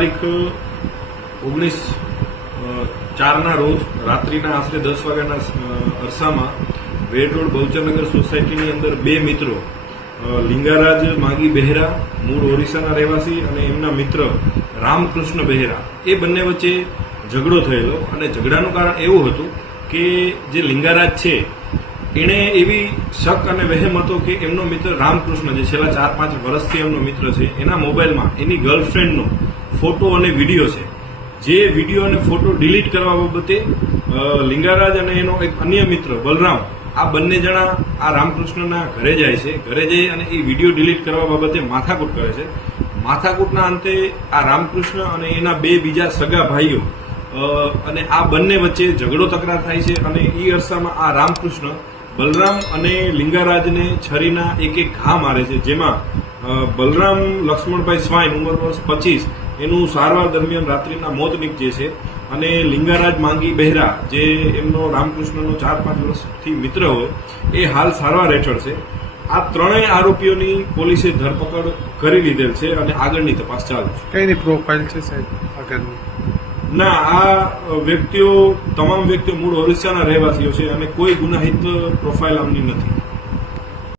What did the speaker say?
તારીખ 19/4 રોજ રાત્રિના આશરે 10 વાગ્યાના અરસામાં વેડ રોડ બહુચરનગર સોસાયટીની અંદર બે મિત્રો લિંગારાજ માગી બહેરા મૂળ ઓરિસ્સાના રહેવાસી અને એમના મિત્ર રામકૃષ્ણ બહેરા એ બંને વચ્ચે ઝઘડો થયેલો અને ઝઘડાનું કારણ એવું હતું કે જે લિંગારાજ છે એણે એવી શક અને વહેમ હતો કે એમનો મિત્ર રામકૃષ્ણ જે છેલ્લા 4-5 વર્ષથી એમનો મિત્ર છે એના મોબાઈલમાં એની ગર્લફ્રેન્ડનો ફોટો અને વિડીયો છે. જે વિડીયો અને ફોટો ડિલીટ કરવા બાબતે લિંગારાજ અને એનો એક અન્ય મિત્ર બલરામ આ બંને જણા આ રામકૃષ્ણના ઘરે જાય છે. ઘરે જઈ અને એ વિડીયો ડિલીટ કરવા બાબતે માથાકૂટ કરે છે. માથાકૂટના અંતે આ રામકૃષ્ણ અને એના બે બીજા સગા ભાઈઓ અને આ બંને વચ્ચે ઝઘડો તકરાર થાય છે અને એ અરસામાં આ રામકૃષ્ણ બલરામ અને લિંગારાજને છરીના એક ઘા મારે છે. જેમાં બલરામ લક્ષ્મણભાઈ સ્વાઈન ઉંમર વર્ષ 25 એનું સારવાર દરમિયાન રાત્રિના મોત નીપજે છે અને લિંગારાજ માંગી બહેરા જે એમનો રામકૃષ્ણનો 4-5 વર્ષથી મિત્ર હોય એ હાલ સારવાર હેઠળ છે. આ ત્રણેય આરોપીઓની પોલીસે ધરપકડ કરી લીધેલ છે અને આગળની તપાસ ચાલુ છે. કઈની પ્રોફાઇલ છે સાહેબ આગળની? ના, આ વ્યક્તિઓ તમામ વ્યક્તિઓ મૂળ ઓરિસ્સાના રહેવાસીઓ છે અને કોઈ ગુનાહિત પ્રોફાઇલ આમની નથી.